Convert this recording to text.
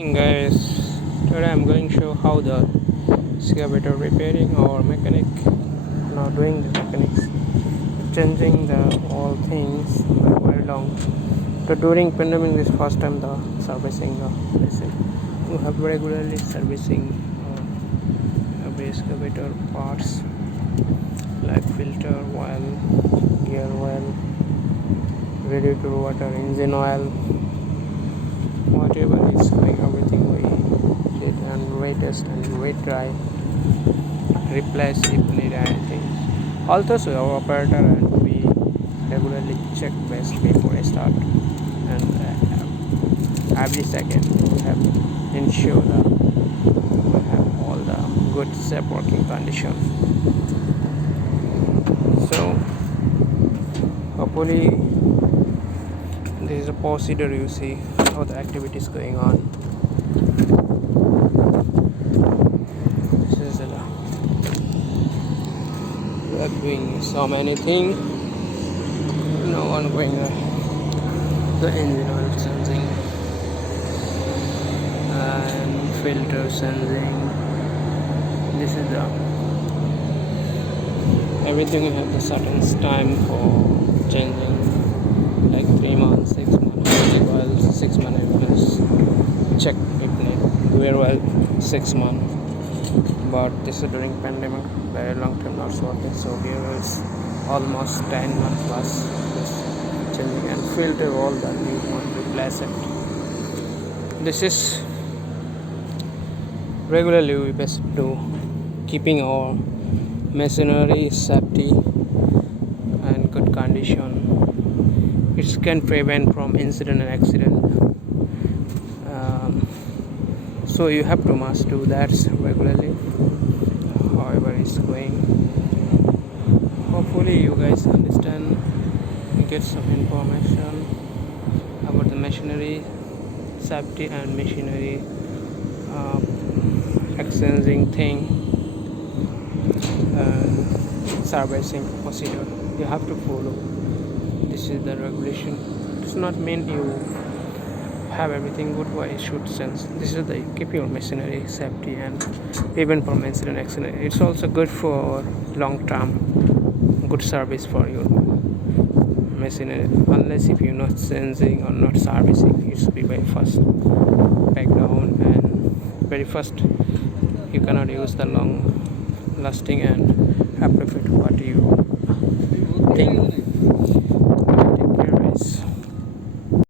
Hey guys, today I'm going to show how the excavator repairing or mechanic now doing the mechanics, changing the all things very long. So during pandemic, this first time the servicing the machine. You have regularly servicing every excavator parts like filter oil, gear oil, radiator water, engine oil, whatever is going, everything we did and weight test and weight dry, replace if need anything. Also, our operator and we regularly check best before I start, and every second we have ensure that we have all the good safe working condition. So hopefully this is a procedure. You see how the activity is going on. This is we are doing so many things. Now ongoing the engine oil sensing and filter sensing. This is the everything. We have the certain time for changing, like 3 months, 6 months, oil 6 months, check if need, wear oil 6 months. But this is during pandemic, very long time not working, so gear is almost 10 months plus this changing, and filter all the new one, replace it. This is regularly we best do keeping our machinery safety and good condition. It can prevent from incident and accident. So you have to must do that regularly, however it's going. Hopefully you guys understand, get some information about the machinery safety and machinery exchanging thing and servicing procedure you have to follow. This is the regulation. It does not mean you have everything good why it should sense. This is the keep your machinery safety and even for incident accident. It's also good for long term good service for your machinery. Unless if you're not sensing or not servicing, it should be very fast back down, and very first you cannot use the long lasting and appropriate what you think